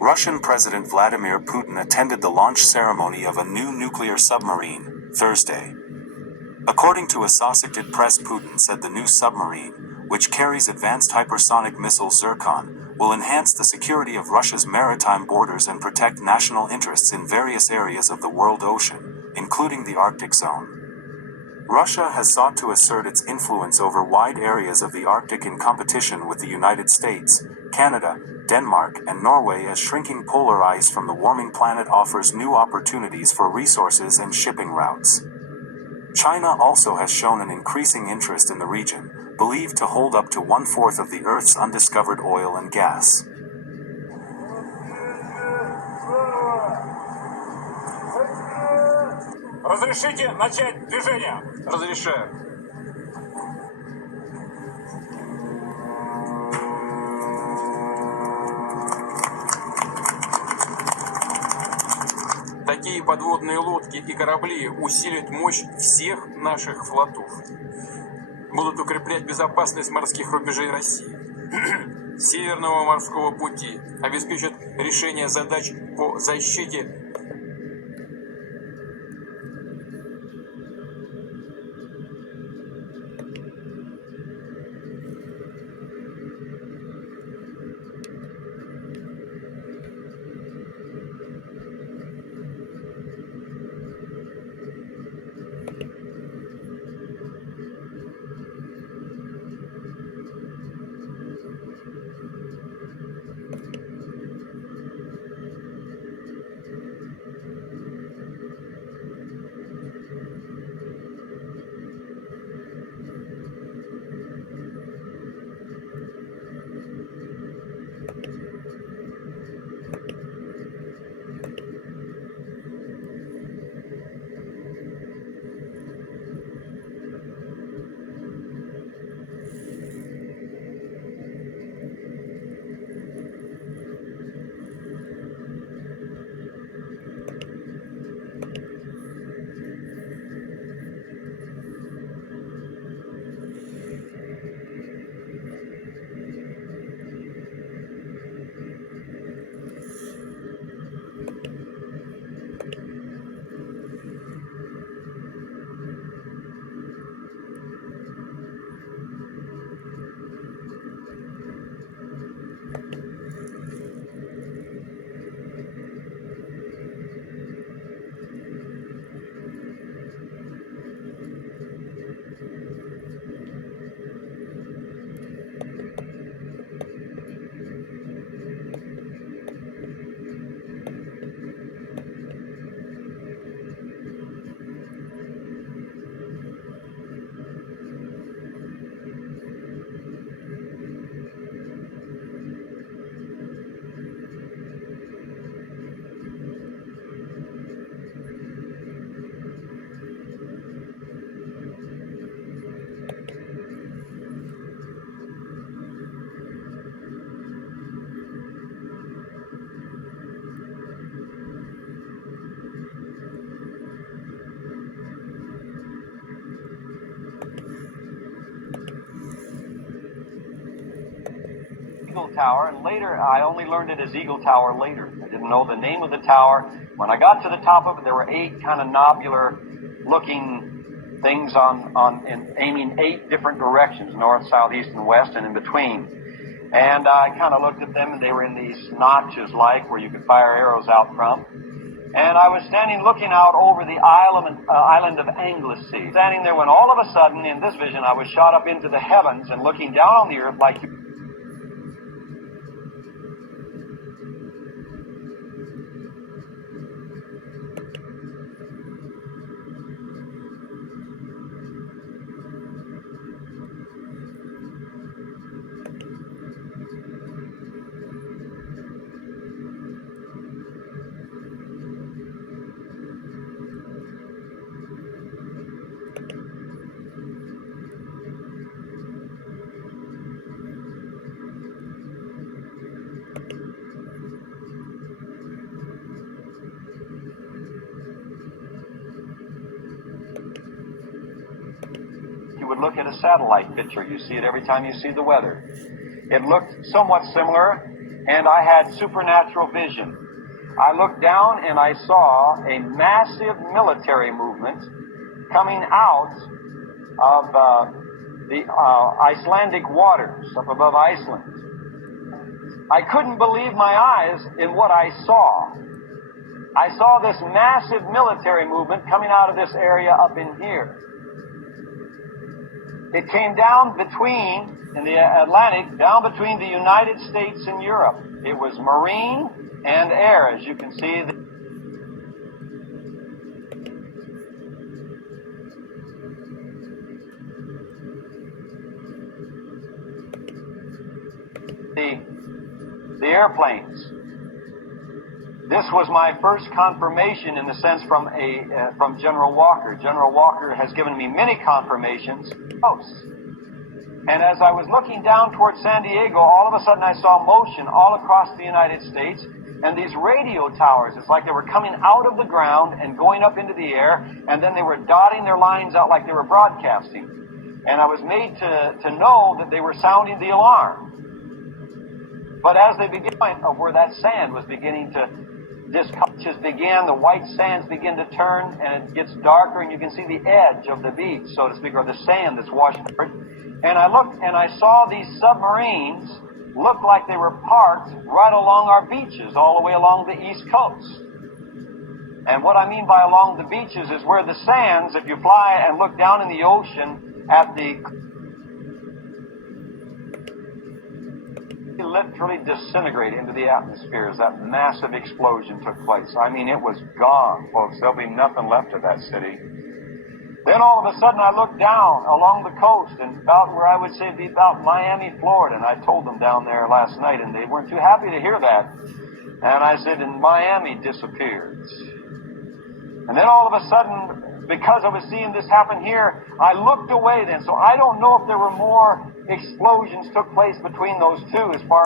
Russian President Vladimir Putin attended the launch ceremony of a new nuclear submarine, Thursday. According to Associated Press, Putin said the new submarine, which carries advanced hypersonic missile Zircon, will enhance the security of Russia's maritime borders and protect national interests in various areas of the world ocean, including the Arctic zone. Russia has sought to assert its influence over wide areas of the Arctic in competition with the United States, Canada, Denmark, and Norway, as shrinking polar ice from the warming planet offers new opportunities for resources and shipping routes. China also has shown an increasing interest in the region, believed to hold up to 1/4 of the Earth's undiscovered oil and gas. Разрешите начать движение? Разрешаю. Такие подводные лодки и корабли усилят мощь всех наших флотов. Будут укреплять безопасность морских рубежей России, Северного морского пути, обеспечат решение задач по защите Eagle Tower, and later I only learned it as Eagle Tower later. I didn't know the name of the tower. When I got to the top of it, there were 8 kind of nobular-looking things aiming 8 different directions, north, south, east, and west, and in between. And I kind of looked at them, and they were in these notches like where you could fire arrows out from. And I was standing looking out over the island of Anglesey, standing there when all of a sudden, in this vision, I was shot up into the heavens and looking down on the earth like you would look at a satellite picture. You see it every time you see the weather. It looked somewhat similar, and I had supernatural vision. I looked down and I saw a massive military movement coming out of the Icelandic waters up above Iceland. I couldn't believe my eyes in what I saw. I saw this massive military movement coming out of this area up in here. It came down between, in the Atlantic, down between the United States and Europe. It was marine and air, as you can see. The airplanes. This was my first confirmation, in the sense, from General Walker. General Walker has given me many confirmations. And as I was looking down towards San Diego, all of a sudden I saw motion all across the United States, and these radio towers, it's like they were coming out of the ground and going up into the air, and then they were dotting their lines out like they were broadcasting. And I was made to know that they were sounding the alarm. But as they began, where that sand was beginning to, the white sands begin to turn, and it gets darker, and you can see the edge of the beach, so to speak, or the sand that's washed over it. And I looked, and I saw these submarines look like they were parked right along our beaches, all the way along the East Coast. And what I mean by along the beaches is where the sands, if you fly and look down in the ocean at the, literally disintegrate into the atmosphere as that massive explosion took place. I mean, it was gone, folks. There'll be nothing left of that city. Then all of a sudden I looked down along the coast, and about where I would say be about Miami, Florida, and I told them down there last night, and they weren't too happy to hear that. And I said, and Miami disappeared. And then all of a sudden, because I was seeing this happen here, I looked away then. So I don't know if there were more explosions took place between those two as far